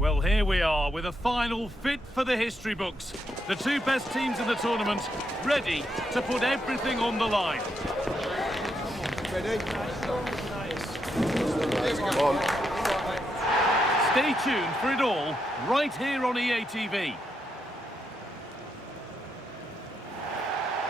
Well, here we are with a final fit for the history books. The two best teams in the tournament ready to put everything on the line. Ready? Stay tuned for it all right here on EA TV.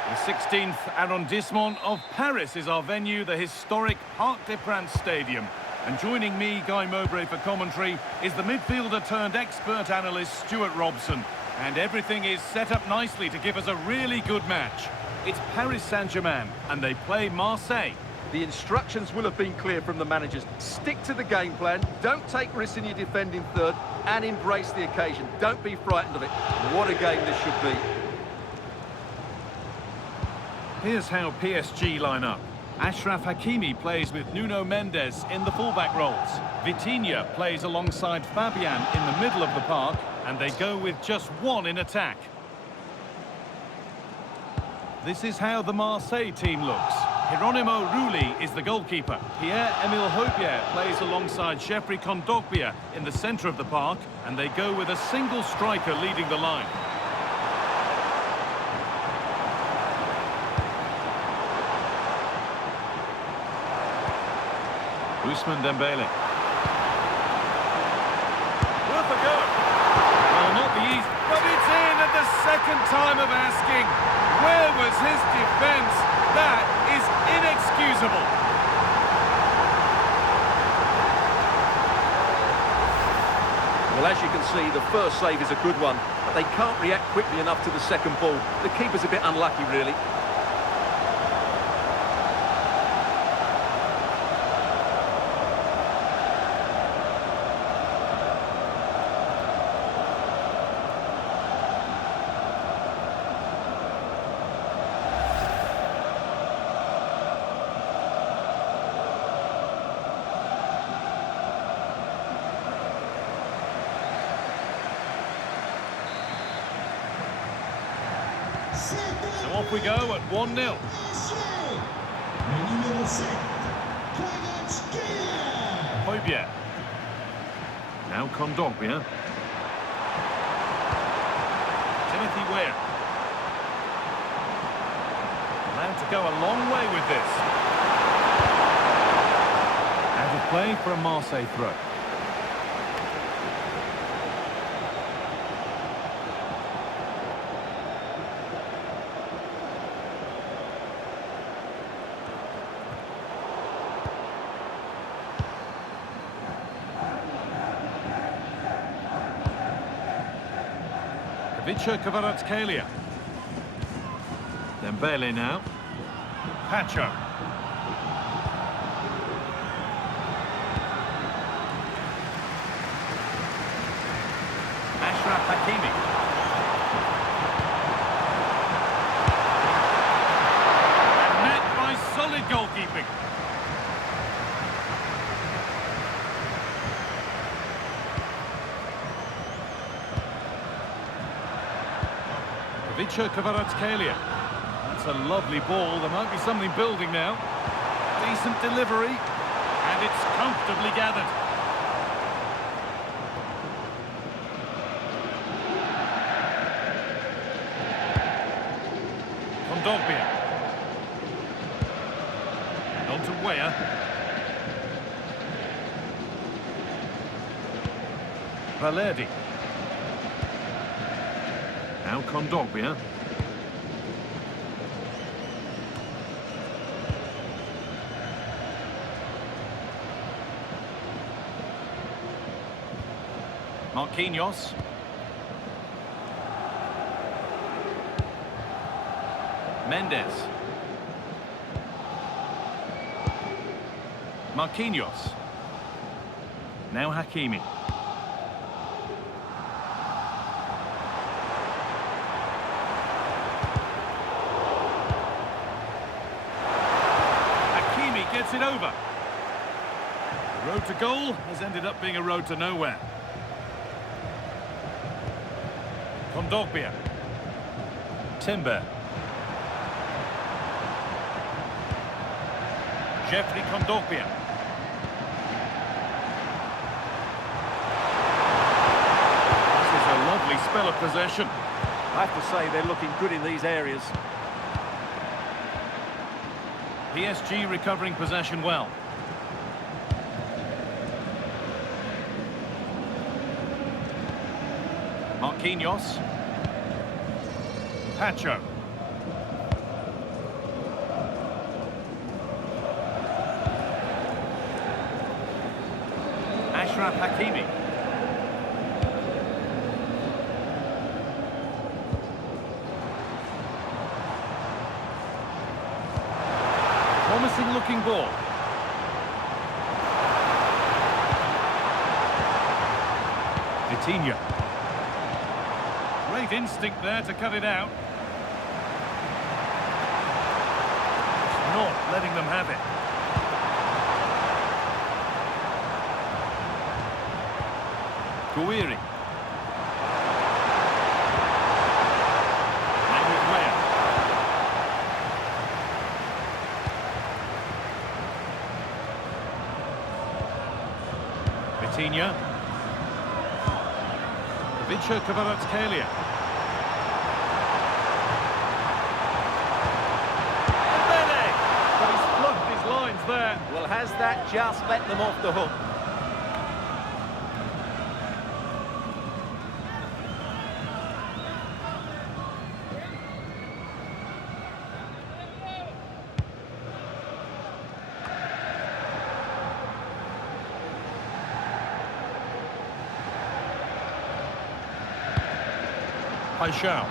The 16th arrondissement of Paris is our venue, the historic Parc des Princes Stadium. And joining me, Guy Mowbray, for commentary is the midfielder turned expert analyst Stuart Robson. And everything is set up nicely to give us a really good match. It's Paris Saint-Germain and they play Marseille. The instructions will have been clear from the managers. Stick to the game plan, don't take risks in your defending third, and embrace the occasion. Don't be frightened of it. What a game this should be. Here's how PSG line up. Achraf Hakimi plays with Nuno Mendes in the fullback roles. Vitinha plays alongside Fabian in the middle of the park, and they go with just one in attack. This is how the Marseille team looks. Geronimo Rulli is the goalkeeper. Pierre-Emile Højbjerg plays alongside Geoffrey Kondogbia in the centre of the park, and they go with a single striker leading the line. Ousmane Dembele. Worth a go. Well, not the east, but it's in at the second time of asking. Where was his defence? That is inexcusable. Well, as you can see, the first save is a good one, but they can't react quickly enough to the second ball. The keeper's a bit unlucky, really. So off we go at 1-0. Højbjerg. Now Kondogbia. Timothy Weah. Allowed to go a long way with this. Out of play for a Marseille throw. Kvaratskhelia. Dembele now. Pacho. Achraf Hakimi. And met by solid goalkeeping. Kvaratskhelia. That's a lovely ball. There might be something building now. Decent delivery. And it's comfortably gathered. Kondogbia. And on to Weah. Valerdi. Now Kondogbia. Marquinhos. Mendes. Marquinhos. Now Hakimi. Gets it over. The road to goal has ended up being a road to nowhere. Kondogbia. Timber. Geoffrey Kondogbia. spell of possession. I have to say they're looking good in these areas. PSG recovering possession well. Marquinhos. Pacho. Ashraf Hakimi. Promising looking ball. Vitinha. Great instinct there to cut it out. It's not letting them have it. Guiri. Vitinha. Vicha Kvaratskhelia. But he's fluffed his lines there. Well, has that just let them off the hook? Paixão.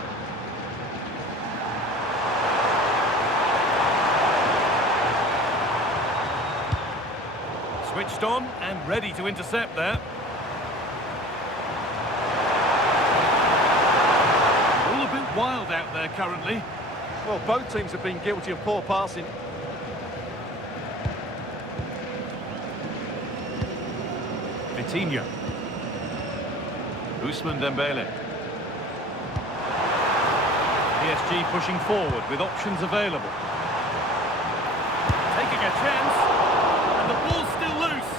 Switched on and ready to intercept there. All a bit wild out there currently. Well, both teams have been guilty of poor passing. Vitinha. Ousmane Dembele. PSG pushing forward with options available. Taking a chance. And the ball's still loose.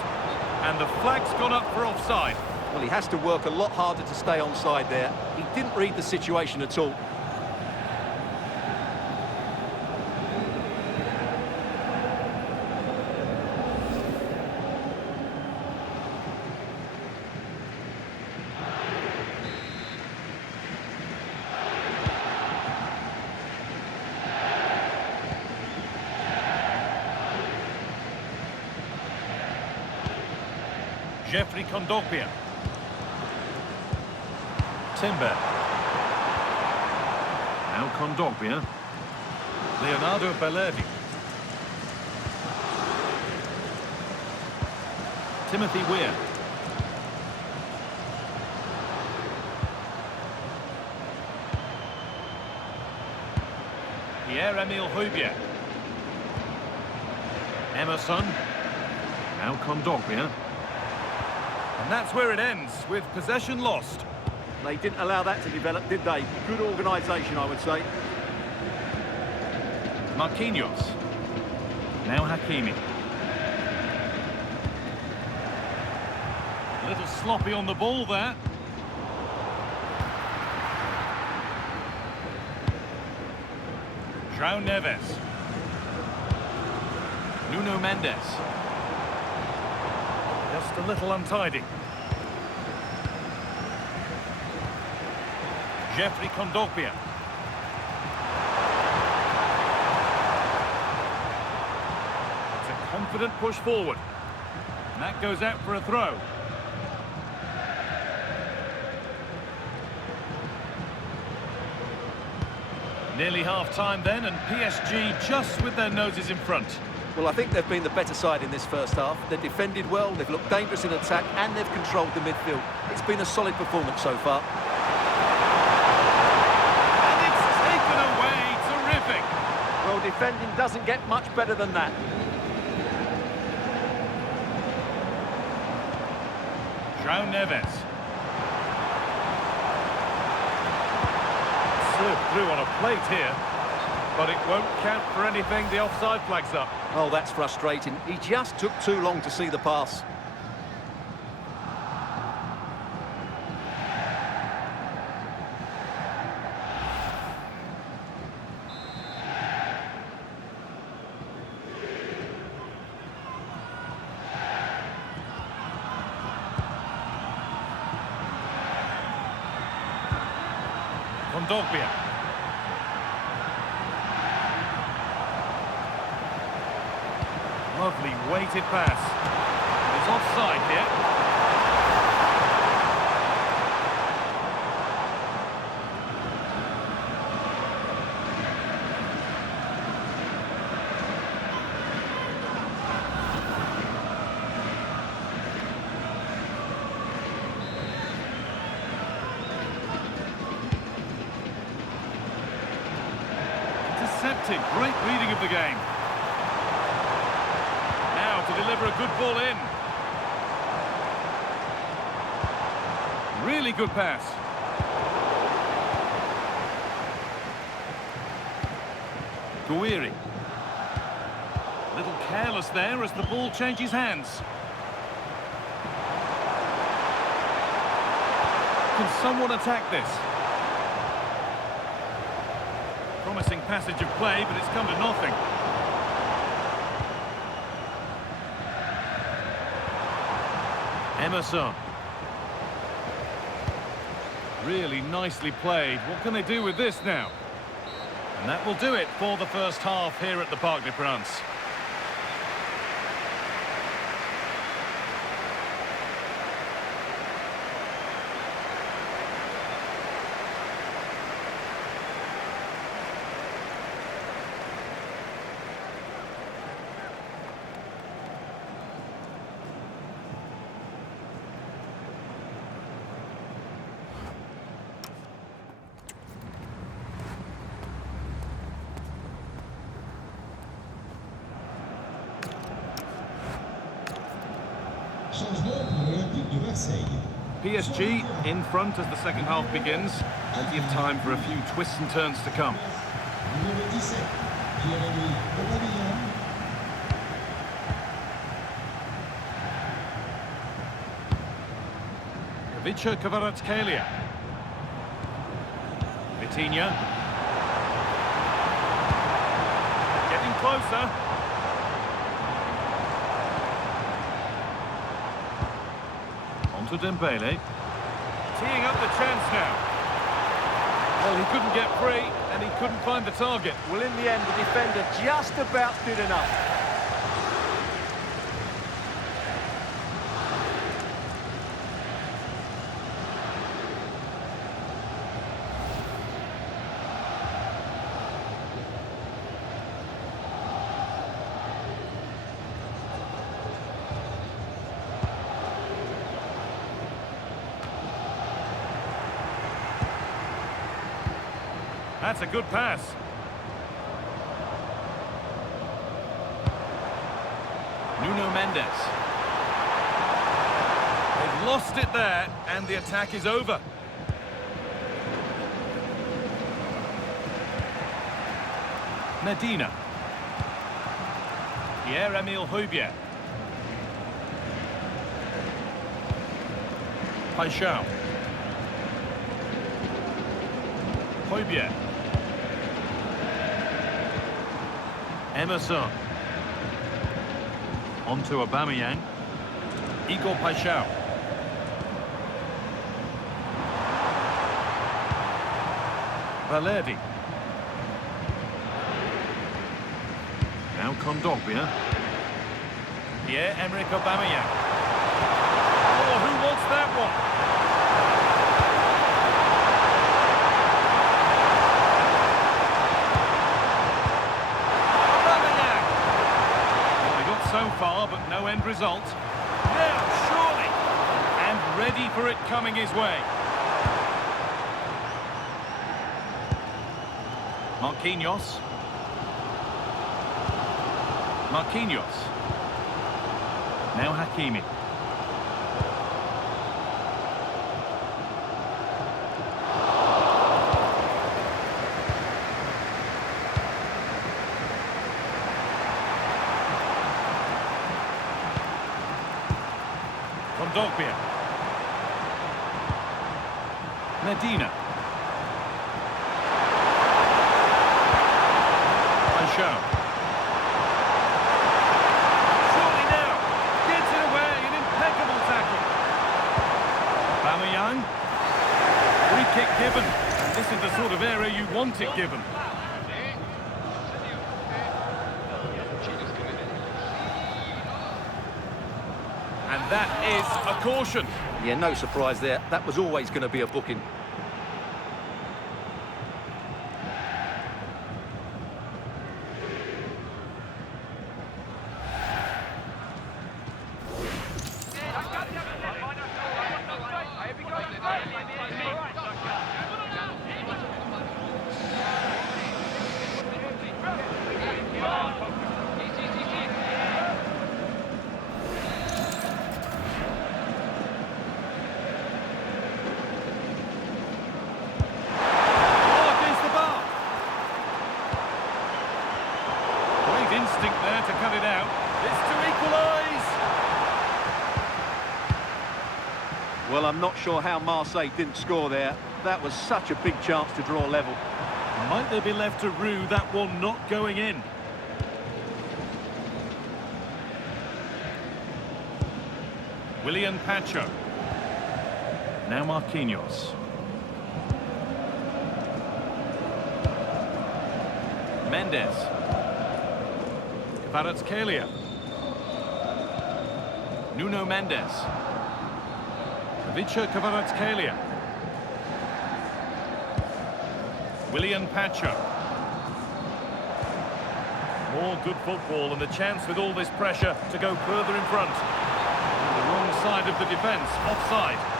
And the flag's gone up for offside. Well, he has to work a lot harder to stay onside there. He didn't read the situation at all. Jeffrey Kondogbia. Timber. Now Kondogbia. Leonardo Bellevi. Timothy Weir. Pierre-Emile Højbjerg. Emerson. Now Kondogbia. And that's where it ends, with possession lost. They didn't allow that to develop, did they? Good organisation, I would say. Marquinhos. Now Hakimi. A little sloppy on the ball there. João Neves. Nuno Mendes. Just a little untidy. Jeffrey Kondogbia. It's a confident push forward. And that goes out for a throw. Nearly half-time then, and PSG just with their noses in front. Well, I think they've been the better side in this first half. They've defended well, they've looked dangerous in attack, and they've controlled the midfield. It's been a solid performance so far. And it's taken away. Terrific. Well, defending doesn't get much better than that. João Neves. Served through on a plate here, but it won't count for anything. The offside flag's up. Oh, that's frustrating. He just took too long to see the pass. Kondogbia. Lovely weighted pass. It's offside here. Intercepted. Great reading of the game. Now to deliver a good ball in. Really good pass. Guiri. A little careless there as the ball changes hands. Can someone attack this? Promising passage of play, but it's come to nothing. Emerson. Really nicely played. What can they do with this now? And that will do it for the first half here at the Parc des Princes. Changement pour l'Olympique de Marseille. PSG in front as the second half begins. Plenty of time for a few twists and turns to come. Numéro 17, Pierre-Emile Aubameyang. Ivica Kvaratskhelia. Vitinha. Getting closer. To Dembele, teeing up the chance now. Well, he couldn't get free, and he couldn't find the target. Well, in the end, the defender just about did enough. That's a good pass. Nuno Mendes. They've lost it there, and the attack is over. Medina. Pierre-Emile Højbjerg. Paixão. Højbjerg. Emerson. On to Aubameyang. Igor Paixão. Valerdi. Now Kondogbia. Pierre-Emerick Aubameyang. Oh, who wants that one? So far, but no end result. Now, surely! And ready for it coming his way. Marquinhos. Marquinhos. Now Hakimi. Kondogbia. Medina. Paixão. Surely now. Gets it away. An impeccable tackle. Aubameyang. Free kick given. This is the sort of want it given. And that is a caution. Yeah, no surprise there. That was always going to be a booking. Instinct there to cut it out. It's to equalise. Well, I'm not sure how Marseille didn't score there. That was such a big chance to draw level. Might they be left to rue that one not going in? Willian Pacho. Now Marquinhos. Mendes. Kvaratskhelia. Nuno Mendes. Ivica Kvaratskhelia. Willian Pacho. More good football and the chance with all this pressure to go further in front. The wrong side of the defence, offside.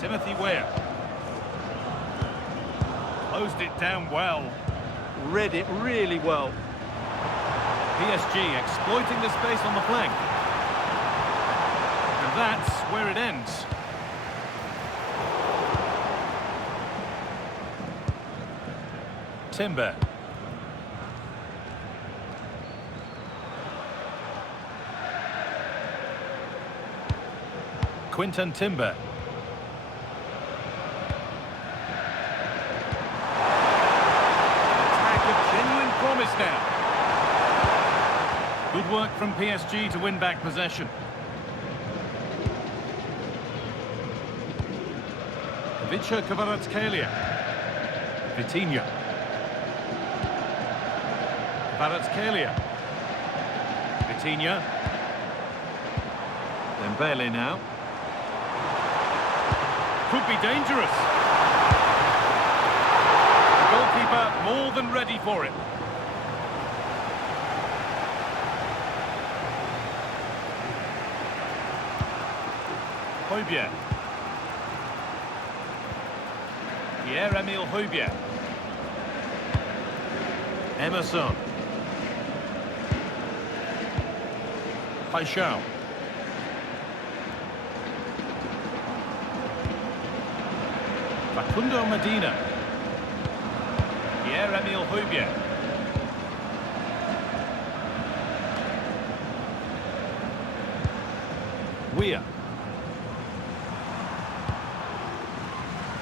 Timothy Weah. Closed it down well. Read it really well. PSG exploiting the space on the flank. And that's where it ends. Timber. Quinton Timber. Promise now. Good work from PSG to win back possession. Ivica Kvaratskhelia. Vitinha. Kvaratskhelia. Vitinha. Dembele now. Could be dangerous. The goalkeeper more than ready for it. Højbjerg. Pierre-Emile Højbjerg. Emerson. Paixão. Facundo Medina. Pierre-Emile Højbjerg. Weah.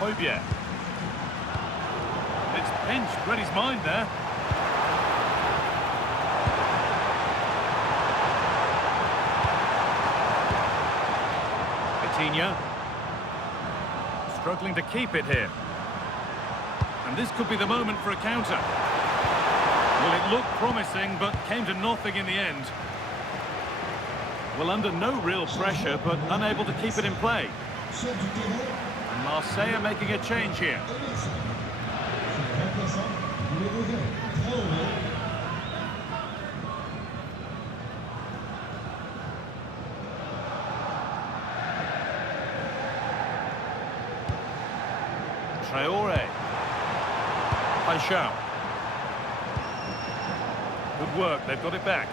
Højbjerg. It's pinched, read his mind there. Vitinha. Struggling to keep it here. And this could be the moment for a counter. Well, it looked promising, but came to nothing in the end. Well, under no real pressure, but unable to keep it in play. And Marseille are making a change here. Traoré. Paixão. Good work, they've got it back.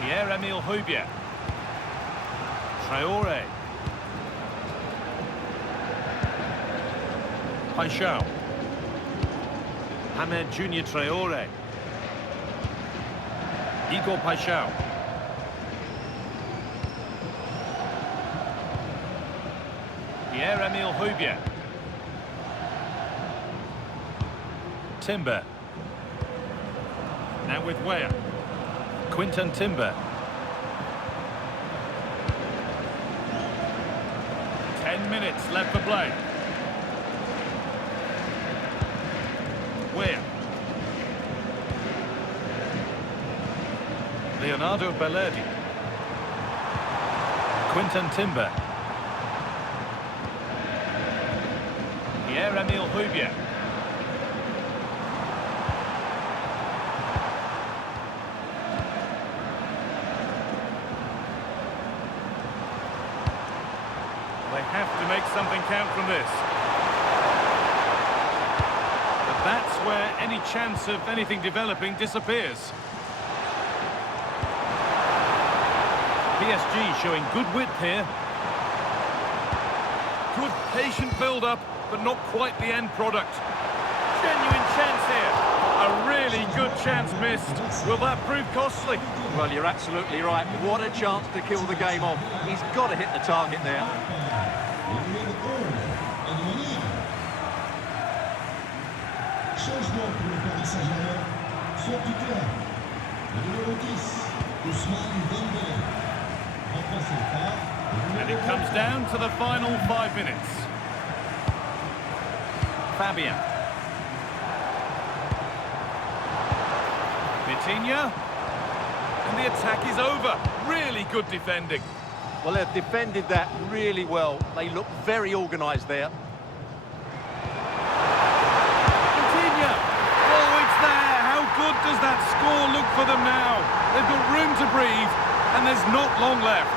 Pierre-Emile Højbjerg. Traoré. Paixão. Ahmed Junior Traore. Igor Paixão. Pierre-Emile Højbjerg. Timber. Now with Weah. Quinton Timber. 10 minutes left for play. Weah. Leonardo Bellerdi. Quinton Timber. Pierre-Emile Højbjerg. They have to make something count from this. But that's where any chance of anything developing disappears. PSG showing good width here. Good patient build-up, but not quite the end product. Genuine chance here. A really good chance missed. Will that prove costly? Well, you're absolutely right. What a chance to kill the game off. He's got to hit the target there. Changement pour le Paris Saint-Germain. Sur du terrain. Le numéro 10, Ousmane Dembélé. Remplacé par And it comes down to the final 5 minutes. Fabian. Vitinha. And the attack is over. Really good defending. Well, they've defended that really well. They look very organised there. Vitinha. Oh, it's there. How good does that score look for them now? They've got room to breathe, and there's not long left.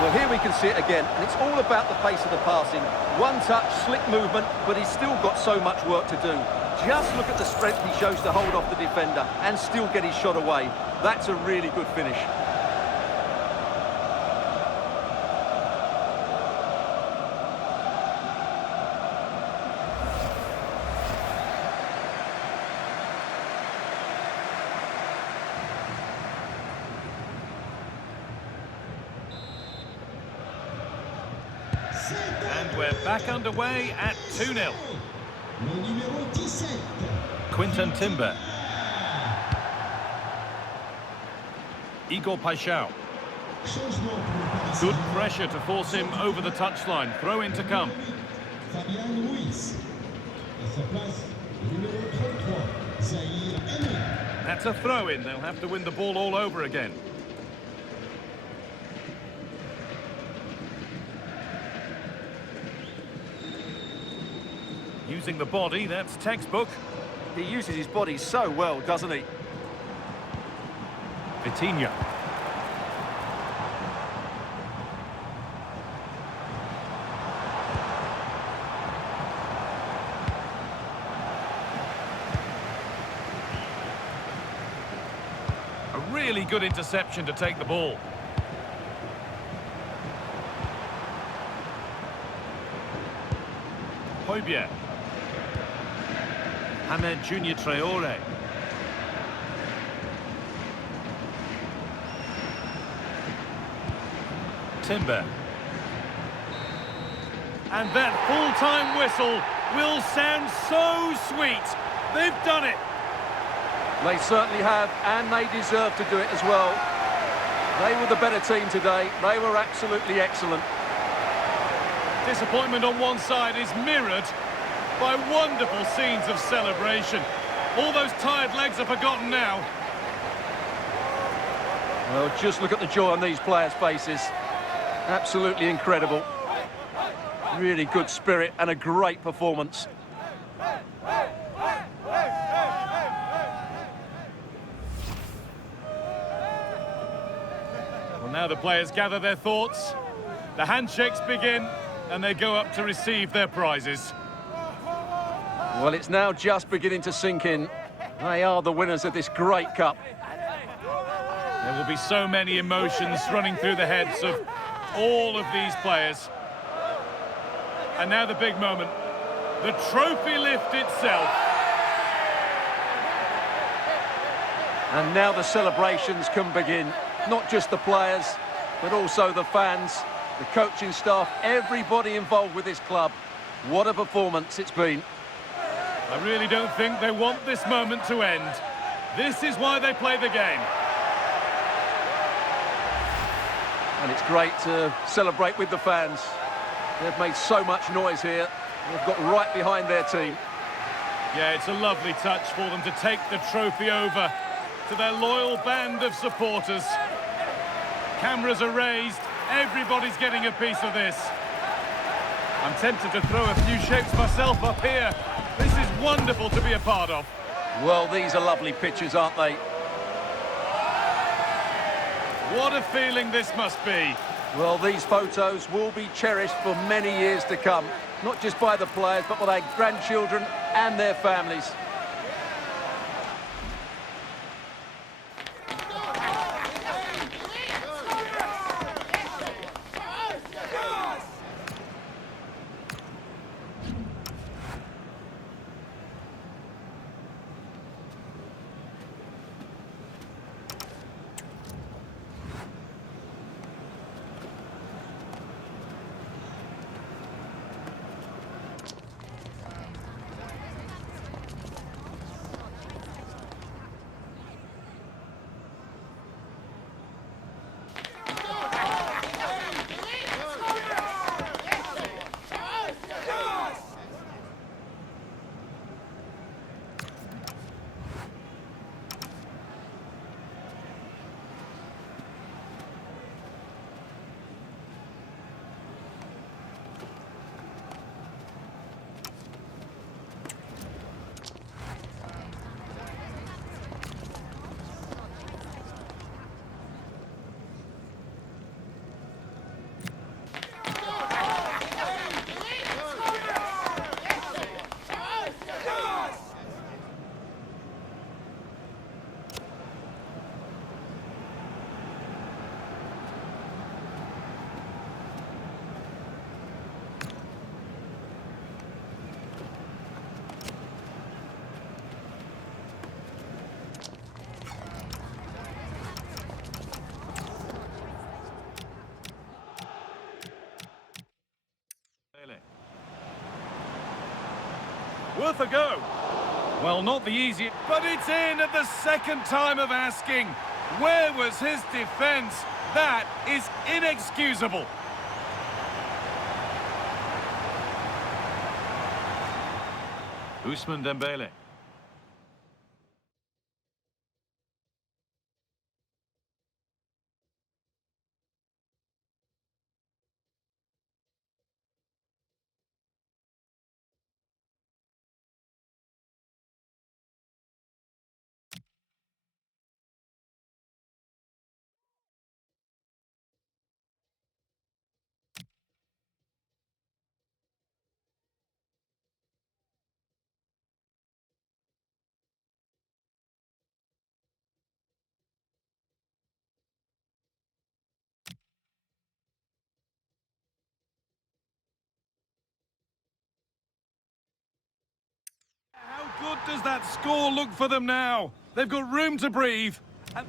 Well, here we can see it again, and it's all about the pace of the passing. One touch, slick movement, but he's still got so much work to do. Just look at the strength he shows to hold off the defender and still get his shot away. That's a really good finish. And we're back underway at 2-0. le numéro 17. Quinton Timber. Igor Paixão. Changement pour le Paris Good Saint-Germain. pressure to force him over the touchline. Throw in to come. Fabien Ruiz. À sa place, le numéro 33, Zahir Emery. That's a throw-in. They'll have to win the ball all over again. Using the body, that's textbook. He uses his body so well, doesn't he? Vitinha. A really good interception to take the ball. Højbjerg. Ahmed Junior Traore. Timber. And that full-time whistle will sound so sweet. They've done it. They certainly have, and they deserve to do it as well. They were the better team today. They were absolutely excellent. Disappointment on one side is mirrored by wonderful scenes of celebration. All those tired legs are forgotten now. Well, just look at the joy on these players' faces. Absolutely incredible. Really good spirit and a great performance. Well, now the players gather their thoughts. The handshakes begin, and they go up to receive their prizes. Well, it's now just beginning to sink in. They are the winners of this great cup. There will be so many emotions running through the heads of all of these players. And now the big moment, the trophy lift itself. And now the celebrations can begin. Not just the players, but also the fans, the coaching staff, everybody involved with this club. What a performance it's been. I really don't think they want this moment to end. This is why they play the game. And it's great to celebrate with the fans. They've made so much noise here. They've got right behind their team. Yeah, it's a lovely touch for them to take the trophy over to their loyal band of supporters. Cameras are raised. Everybody's getting a piece of this. I'm tempted to throw a few shapes myself up here. This is wonderful to be a part of. Well, these are lovely pictures, aren't they? What a feeling this must be. Well, these photos will be cherished for many years to come. Not just by the players, but by their grandchildren and their families. Worth a go. Well, not the easiest, but it's in at the second time of asking. Where was his defence? That is inexcusable. Ousmane Dembele. How good does that score look for them now? They've got room to breathe. And